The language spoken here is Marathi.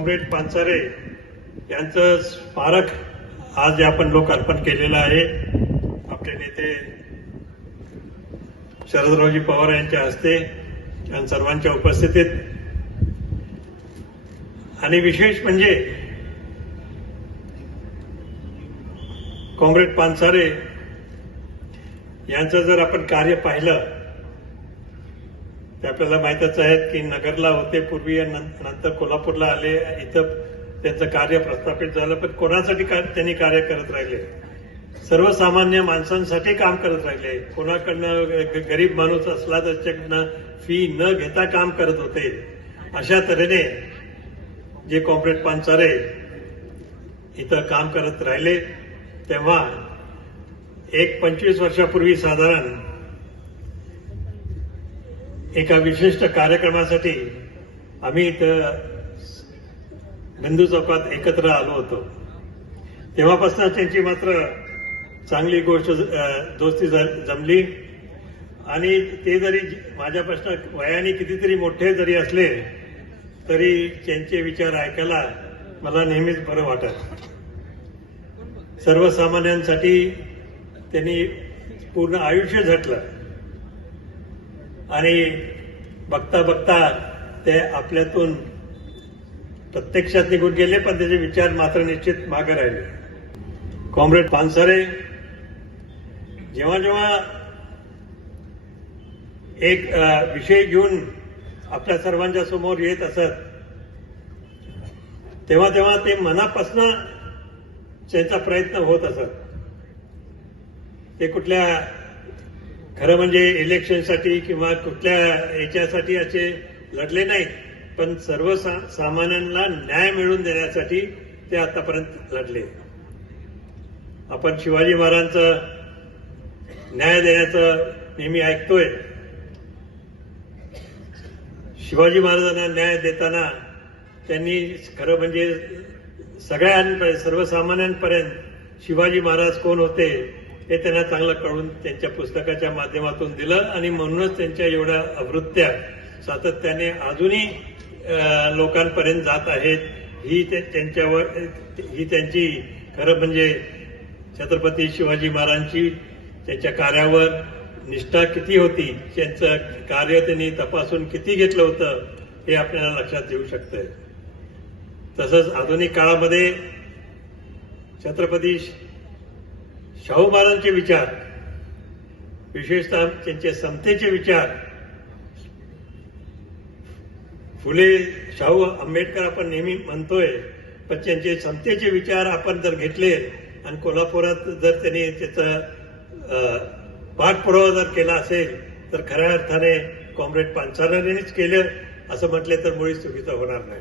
कॉम्रेड पानसारे यांचं स्मारक आज आपण लोकार्पण केलेलं आहे आपले नेते शरदरावजी पवार यांच्या हस्ते आणि सर्वांच्या उपस्थितीत. आणि विशेष म्हणजे कॉम्रेड पानसारे यांचं जर आपण कार्य पाहिलं ते आपल्याला माहीतच आहे की नगरला होते पूर्वी नंतर कोल्हापूरला आले. इथं त्यांचं कार्य प्रस्थापित झालं पण कोणासाठी का- त्यांनी कार्य करत राहिले? सर्वसामान्य माणसांसाठी काम करत राहिले. कोणाकडनं गरीब माणूस असला त्याच्याकडनं फी न घेता काम करत होते. अशा तऱ्हेने जे कॉम्रेड पानसारे इथं काम करत राहिले तेव्हा एक पंचवीस वर्षापूर्वी साधारण एका विशिष्ट कार्यक्रमासाठी आम्ही इथं बिंदू चौकात एकत्र आलो होतो. तेव्हापासून त्यांची मात्र चांगली गोष्ट दोस्ती जमली. आणि ते जरी माझ्यापासून वयाने कितीतरी मोठे जरी असले तरी त्यांचे विचार ऐकायला मला नेहमीच बरं वाटत. सर्वसामान्यांसाठी त्यांनी पूर्ण आयुष्य झटलं. आणि बघता बघता ते आपल्यातून प्रत्यक्षात निघून गेले पण त्याचे विचार मात्र निश्चित मागे राहिले. कॉम्रेड पानसरे जेव्हा जेव्हा एक विषय घेऊन आपल्या सर्वांच्या समोर येत असत तेव्हा तेव्हा ते मनापासून त्यांचा प्रयत्न होत असत. ते कुठल्या खरं म्हणजे इलेक्शनसाठी किंवा कुठल्या याच्यासाठी असे लढले नाहीत पण सर्वसामान्यांना न्याय मिळवून देण्यासाठी ते आतापर्यंत लढले. आपण शिवाजी महाराजांचं न्याय देण्याचं नेहमी ऐकतोय. शिवाजी महाराजांना न्याय देताना त्यांनी खरं म्हणजे सगळ्यांपर्यंत सर्वसामान्यांपर्यंत शिवाजी महाराज कोण होते? हे त्यांना चांगलं कळून त्यांच्या पुस्तकाच्या माध्यमातून दिलं आणि म्हणूनच त्यांच्या एवढ्या आवृत्त्या सातत्याने अजूनही लोकांपर्यंत जात आहेत. ही त्यांच्यावर ही त्यांची खरं म्हणजे छत्रपती शिवाजी महाराजांची त्यांच्या कार्यावर निष्ठा किती होती त्यांचं कार्य त्यांनी तपासून किती घेतलं होतं हे आपल्याला लक्षात येऊ शकतंय. तसंच आधुनिक काळामध्ये छत्रपती शाहू महाराजांचे विचार विशेषतः त्यांचे समतेचे विचार. फुले शाहू आंबेडकर आपण नेहमी म्हणतोय पण त्यांचे समतेचे विचार आपण जर घेतले आणि कोल्हापुरात जर त्यांनी त्याचा पाठपुरावा जर केला असेल तर खऱ्या अर्थाने कॉम्रेड पानसरांनीच केलं असं म्हटले तर मुळीच चुकीचं होणार नाही.